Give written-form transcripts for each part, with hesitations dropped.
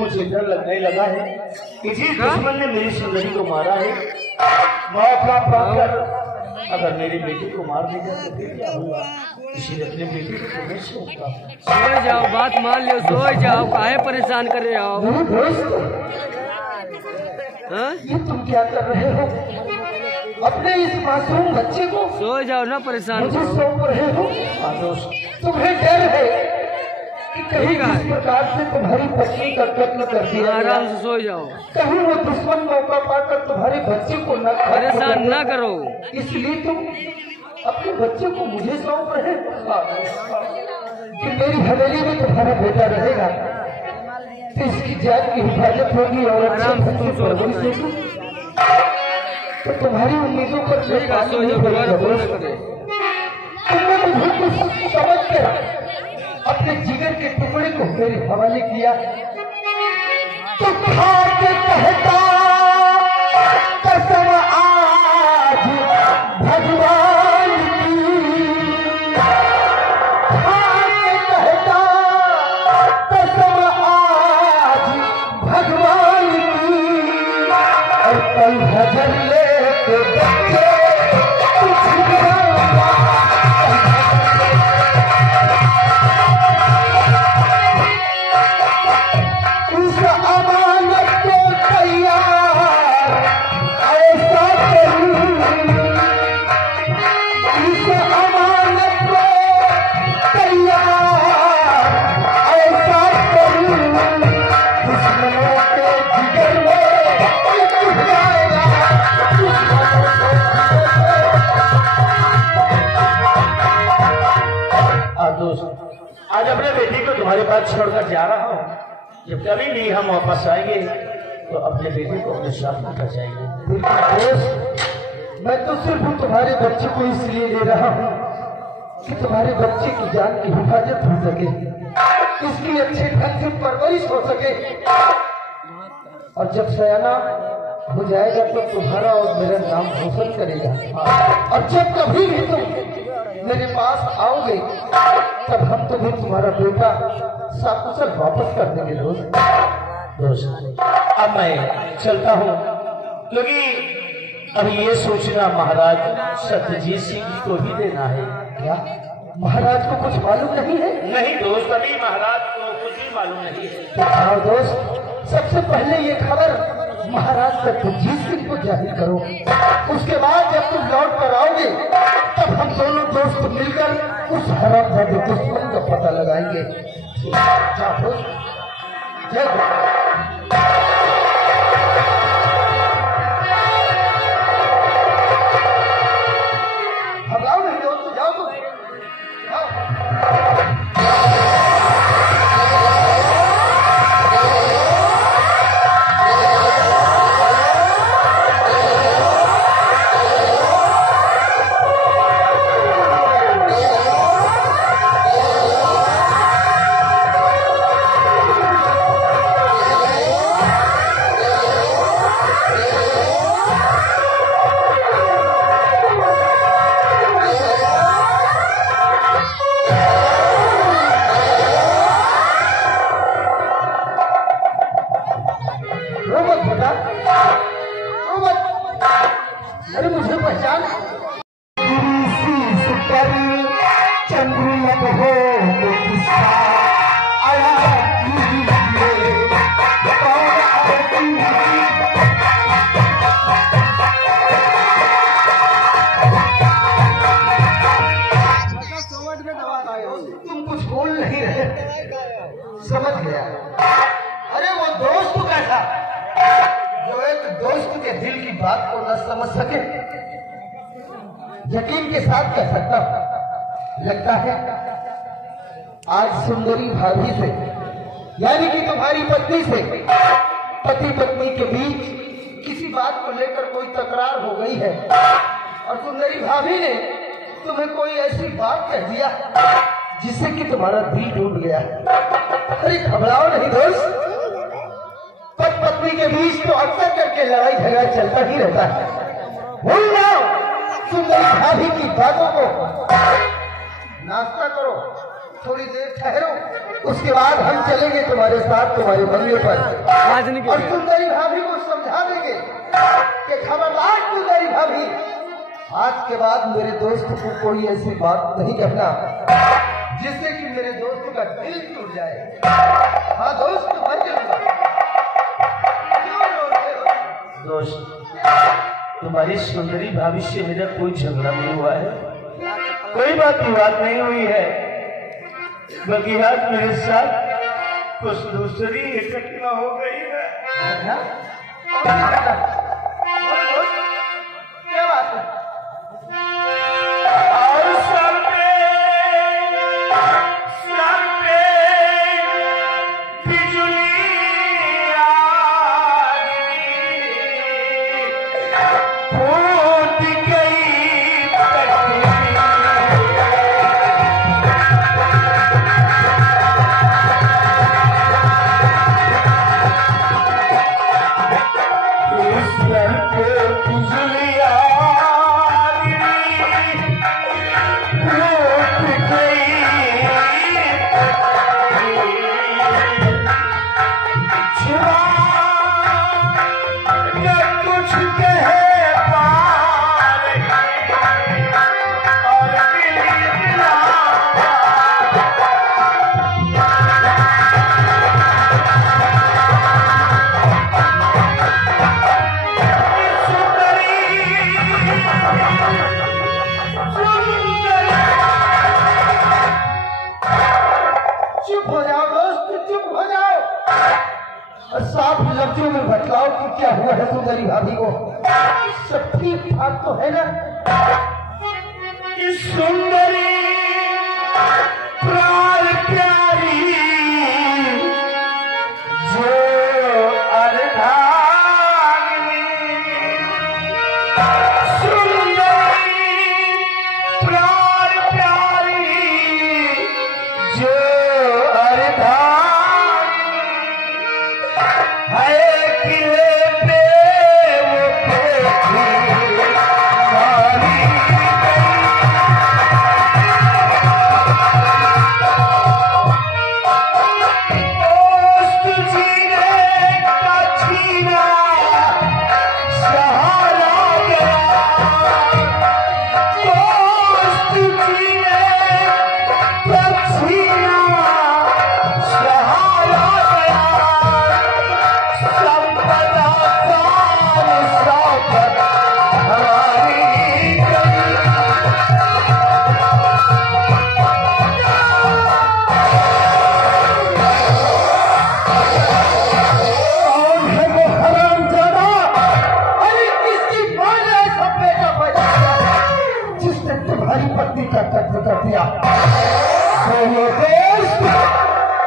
मुझे डर लगने लगा है कि जिस दुश्मन ने मेरी सुंदरी को मारा है मौका पाकर अगर मेरी बेटी को मार देगा तो फिर क्या होगा। इसीलिए अपने बेटी को तुम्हें सौंपता। सो जाओ, बात मान लो, सो जाओ, काहे परेशान कर रहे हो। ये तुम क्या कर रहे हो अपने इस मासूम बच्चे को? सो जाओ ना, परेशान मुझे सौंप रहे हो। तुम्हें डर है कि कहीं किस प्रकार से तुम्हारी पत्नी का कत्ल कर दिया। आराम से सो जाओ, कहीं वो दुश्मन मौका पाकर तुम्हारे बच्चे को न परेशान न करो। इसलिए तुम अपने बच्चे को मुझे सौंप रहे हो कि मेरी हवेली में तुम्हारा बेटा रहेगा तो इसकी जान की हिफाजत होगी और तो तुम्हारी उम्मीदों पर तुमने मुझे कुछ समझ कर अपने जिगर के टुकड़े को मेरे हवाले किया। तो खा के कहता कसम आज भगवान की, खा के कहता कसम आज भगवान की, और कल भजन लेके बच्चे आज अपने बेटी को तुम्हारे पास छोड़कर जा रहा हूँ। जब कभी भी हम वापस आएंगे तो अपने बेटी को अपने साथ लेकर जाएंगे। मैं तो सिर्फ तुम्हारे बच्चे को इसलिए ले रहा हूँ कि तुम्हारे बच्चे की जान की हिफाजत हो सके, इसकी अच्छे ढंग से परवरिश हो सके, और जब सयाना हो जाएगा तो तुम्हारा और मेरा नाम रोशन करेगा। और जब कभी भी तुम मेरे पास आओगे तब हम तुम्हें तुम्हारा बेटा सकुशल वापस कर देंगे। दोस्त अब मैं चलता हूँ, क्योंकि अब ये सोचना महाराज सत्यजीत सिंह जी को ही देना है। क्या महाराज को कुछ मालूम नहीं है? नहीं दोस्त, अभी महाराज को कुछ भी मालूम नहीं है। हाँ दोस्त, सबसे पहले ये खबर महाराज सत्यजीत सिंह को जाहिर करो, उसके बाद जब तुम लौट कर आओगे तब हम दोनों दोस्त मिलकर उस हरामजादे दुश्मन का पता लगाएंगे। जय भगाओ नहीं दोस्त, जाओ तुम। अरे मुझे पहचान तुम कुछ बोल नहीं रहे, समझ गया। अरे वो दोस्त कैसा जो एक दोस्त के दिल की बात को न समझ सके, यकीन के साथ कह सकता हूं, लगता है आज सुंदरी भाभी से, यानी कि तुम्हारी पत्नी से, पति पत्नी के बीच किसी बात को लेकर कोई तकरार हो गई है और सुंदरी भाभी ने तुम्हें कोई ऐसी बात कह दिया जिससे कि तुम्हारा दिल टूट गया। अरे घबराओ नहीं दोस्त, पत्नी के बीच तो अक्सर करके लड़ाई झगड़ा चलता ही रहता है। भूल जाओ सुंदरी भाभी की बातों को। नाश्ता करो, थोड़ी देर ठहरो, उसके बाद हम चलेंगे तुम्हारे साथ तुम्हारे बंगले पर और सुंदरी भाभी को समझा देंगे कि खबरदार सुंदरी भाभी, आज के बाद मेरे दोस्त को कोई ऐसी बात नहीं कहना जिससे कि मेरे दोस्त का दिल टूट जाए। हाँ दोस्त, मैं चलूंगा। दोस्त, तुम्हारी सुंदरी भाभी से मेरा कोई झगड़ा नहीं हुआ है, कोई बात नहीं हुई है, बल्कि आज मेरे साथ कुछ दूसरी घटना हो गई है। क्या बात है? और सर पे बिजली फूट गई सर पे बिजलियां फूट गई छुआ न कुछ कहे पार और बिजलियां चुप हो जाओ दोस्त, चुप हो जाओ और साफ लफ्जों में बतलाओ कि क्या हुआ है सुंदरी भाभी को। सब ठीक ठाक तो है ना? इस सुंदरी प्राण प्यारी जो अर्धांगिनी, सुंदरी प्राण प्यारी जो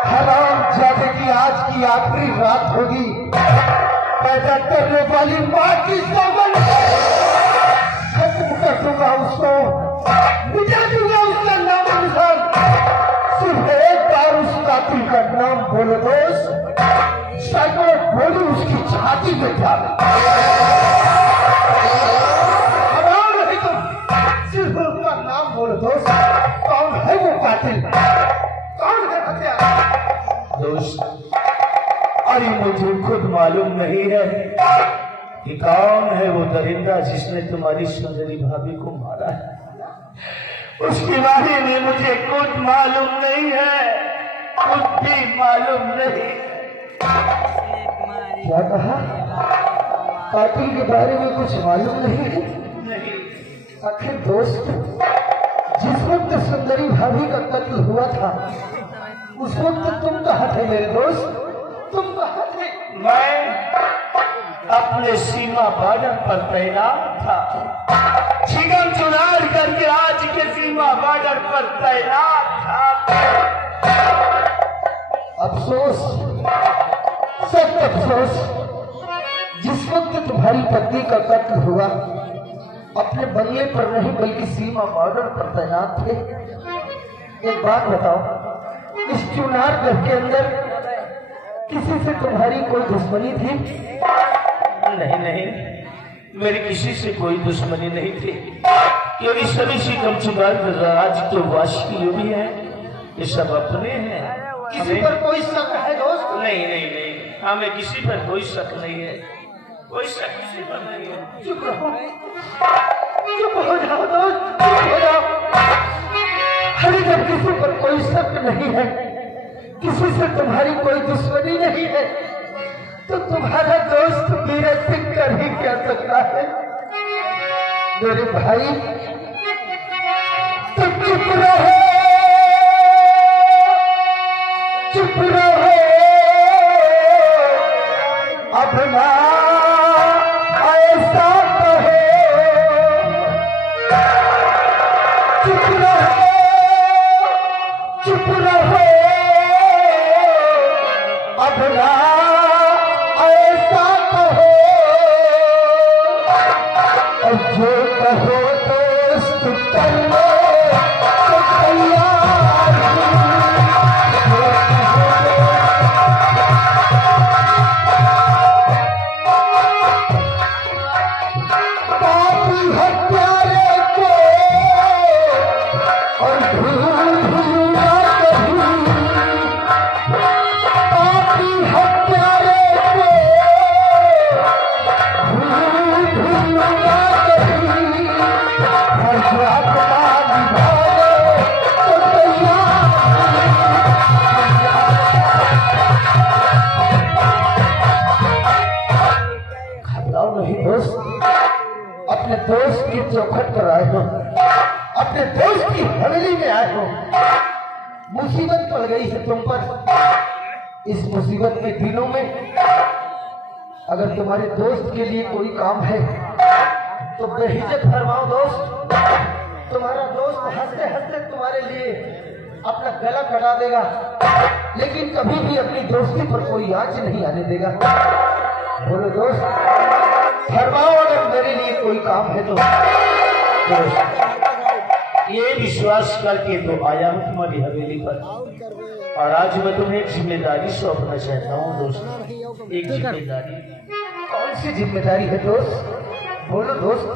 हरामजादे की आज की आखिरी रात होगी। पैदा करने वाली माँ की सौगंध, खत्म कर दूंगा उसको, मिटा दूंगा उसका नाम निशान। सिर्फ एक बार उस कातिल का नाम बोलो दोस्त, सैकड़ों गोली उसकी छाती में डाले। हराम नहीं तुम, सिर्फ उसका नाम बोलो दोस्त। कौन है वो कातिल? कौन है हत्यारा? दोस्त, अरे मुझे खुद मालूम नहीं है कि कौन है वो दरिंदा जिसने तुम्हारी सुंदरी भाभी को मारा है। उसके बारे में मुझे खुद मालूम नहीं है, खुद भी मालूम नहीं। क्या कहा? कातिल के बारे में कुछ मालूम नहीं है? नहीं। आखिर दोस्त, जिस वक्त सुंदरी भाभी का कत्ल हुआ था उस वक्त तुम कहाँ थे मेरे दोस्त? तुम कहाँ थे? मैं अपने सीमा बॉर्डर पर तैनात था, छिगम चुनार करके आज के सीमा बॉर्डर पर तैनात था। अफसोस, सख्त अफसोस, जिस वक्त तुम्हारी पत्नी का कत्ल हुआ अपने बंगले पर नहीं बल्कि सीमा बॉर्डर पर तैनात थे। एक बात बताओ, इस चुनार गढ़ के अंदर किसी से तुम्हारी कोई दुश्मनी थी? नहीं नहीं, मेरी किसी से कोई दुश्मनी नहीं थी, क्योंकि सभी सिकम चुगार राज के वाशी भी है, ये सब अपने हैं। किसी पर कोई शक है दोस्त? नहीं नहीं नहीं, हमें किसी पर कोई शक नहीं है, कोई शक किसी पर नहीं है। चुप रहो, चुप हो जाओ दोस्त, चुप हो जाओ। अरे जब किसी पर कोई शक नहीं है, किसी से तुम्हारी कोई दुश्मनी नहीं है, तो तुम्हारा दोस्त वीर सिंह कर ही क्या सकता है? मेरे भाई तुम चुप रहो, चुप रहो, अब ना ऐसा कहो, चुप रहो, चुप रहो, अब ना ऐसा कहो, और जो कहो दोस्त कर लो तो तैयार हूँ। पापी हत्यारे को और भूल भूलना कभी, पापी हत्यारे को भूल भूलना कभी, और जो अपना निभाए तो तैयार। घबराओ नहीं दोस्त, अपने दोस्त की चौखट पर आए हो, अपने दोस्त की हवेली में आए हो। मुसीबत पड़ गई है तुम पर। इस मुसीबत के दिनों में अगर तुम्हारे दोस्त के लिए कोई काम है तो बेहिचक फरमाओ दोस्त। तुम्हारा दोस्त हंसते हंसते तुम्हारे लिए अपना गला कटा देगा, लेकिन कभी भी अपनी दोस्ती पर कोई आंच नहीं आने देगा। बोलो दोस्त, फरमाओ अगर मेरे लिए कोई काम है तो। दोस्त, ये विश्वास करके तो आया हूँ तुम्हारी हवेली पर, और आज मैं तुम्हें एक जिम्मेदारी सौंपना चाहता हूँ दोस्त। एक जिम्मेदारी। कौन सी जिम्मेदारी है दोस्त? बोलो दोस्त।